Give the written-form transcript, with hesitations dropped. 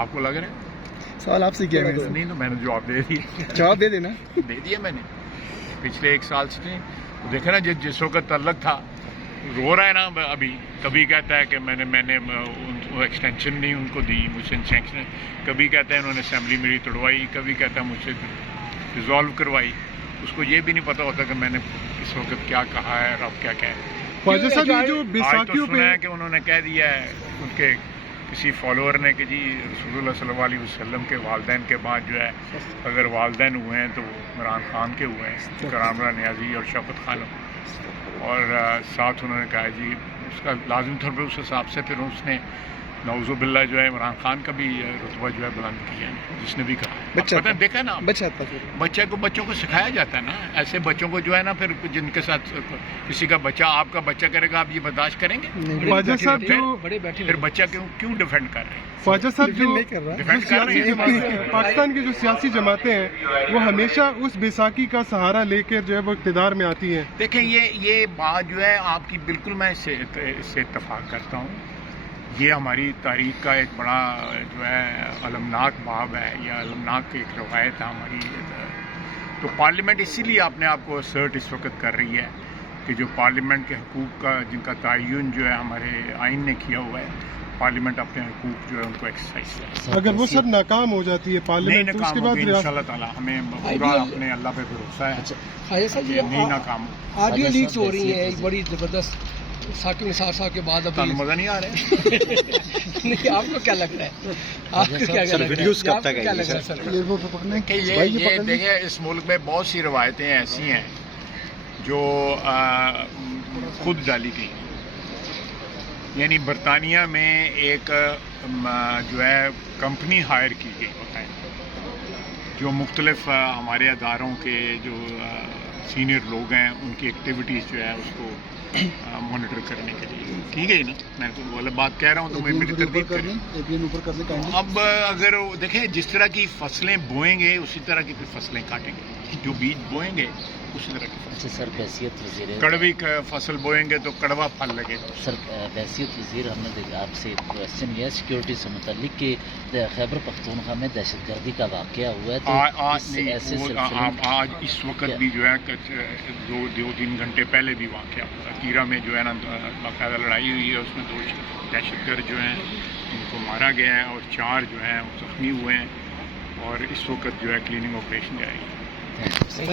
آپ کو لگ رہا ہے؟ سوال آپ سے کیا ہے؟ نہیں تو میں نے جواب دے دیا. جواب دے دینا. دے دیا میں نے. پچھلے 1 سال سے دیکھا نا جس وقت تعلق تھا رو رہا ہے نا ابھی. کبھی کہتا ہے کہ میں نے ایکسٹینشن نہیں ان کو دی, مجھ سے سینکشن. کبھی کہتا ہے انہوں نے اسمبلی میری توڑوائی, کبھی کہتا ہے مجھ سے ریزالو کروائی. اس کو یہ بھی نہیں پتا ہوتا کہ میں نے اس وقت کیا کہا ہے اور اب کیا کہہ رہے ہیں. خواجہ صاحب یہ جو آج تو بیساکھیوں سنا پہ ہے کہ انہوں نے کہہ دیا ہے ان کے کسی فالوور نے کہ جی رسول اللہ صلی اللہ علیہ وسلم کے والدین کے بعد جو ہے اگر والدین ہوئے ہیں تو عمران خان کے ہوئے ہیں, کرامرہ نیازی اور شوکت خانم. اور ساتھ انہوں نے کہا جی اس کا لازم طور پہ اس حساب سے پھر اس نے نعوذ باللہ جو ہے عمران خان کا بھی رتبہ جو ہے بلند کیا ہے, جس نے بھی کہا. پتہ دیکھا نا بچوں کو سکھایا جاتا ہے نا, ایسے بچوں کو جو ہے نا پھر جن کے ساتھ کسی کا بچہ آپ کا بچہ کرے گا آپ یہ برداشت کریں گے؟ خواجہ صاحب جو پھر بچہ کیوں ڈیفینڈ کر رہے ہیں؟ خواجہ صاحب جو ڈیفینڈ کر رہے سیاسی ہیں. جماعتیں پاکستان کی جو سیاسی جماعتیں ہیں وہ ہمیشہ اس بیساکھی کا سہارا لے کر جو ہے وہ اقتدار میں آتی ہیں. دیکھیں یہ بات جو ہے آپ کی بالکل میں اس سے اتفاق کرتا ہوں. یہ ہماری تاریخ کا ایک بڑا جو ہے المناک باب ہے یا المناک ایک روایت ہے ہماری. تو پارلیمنٹ اسی لیے اپنے آپ کو اسرٹ اس وقت کر رہی ہے کہ جو پارلیمنٹ کے حقوق کا جن کا تعین جو ہے ہمارے آئین نے کیا ہوا ہے, پارلیمنٹ اپنے حقوق جو ہے ان کو ایکسرسائز کرے. اگر وہ سب ناکام ہو جاتی ہے پارلیمنٹ تو اس کے بعد ان شاء اللہ تعالیٰ ہمیں پورا اپنے اللہ پہ بھروسہ ہے خواجہ صاحب کہ نہیں ناکام. آڈیو لیکس ہو رہی ہیں بڑی زبردست 60 کے بعد. ابھی مزہ نہیں آ رہا ہے؟ نہیں, آپ کو کیا لگتا ہے؟ آپ کو کیا لگ رہا ہے سر؟ کہ یہ دیکھیں اس ملک میں بہت سی روایتیں ایسی ہیں جو خود ڈالی گئی. یعنی برطانیہ میں ایک جو ہے کمپنی ہائر کی گئی ہے جو مختلف ہمارے اداروں کے جو سینئر لوگ ہیں ان کی ایکٹیویٹیز جو ہے اس کو مانیٹر کرنے کے لیے کی گئی نا. میں تو وہ بات کہہ رہا ہوں تو میں میری تردید کریں. اب اگر دیکھیں جس طرح کی فصلیں بوئیں گے اسی طرح کی پھر فصلیں کاٹیں گے. جو بیج بوئیں گے اسی طرح کی سر بحثیت وزیر کڑوی فصل بوئیں گے تو کڑوا پھل لگے گا. سر بحثیت وزیر ہم نے آپ سے کوشچن یہ سیکورٹی سے متعلق کہ خیبر پختونخوا میں دہشت گردی کا واقعہ ہوا ہے تو آج اس وقت بھی جو ہے 2-3 گھنٹے پہلے بھی واقعہ ہوا. کیرا میں جو ہے نا باقاعدہ لڑائی ہوئی ہے, اس میں 2 دہشت گرد جو ہیں ان کو مارا گیا ہے اور 4 جو ہیں وہ زخمی ہوئے ہیں اور اس وقت جو ہے کلیننگ آپریشن جاری ہے.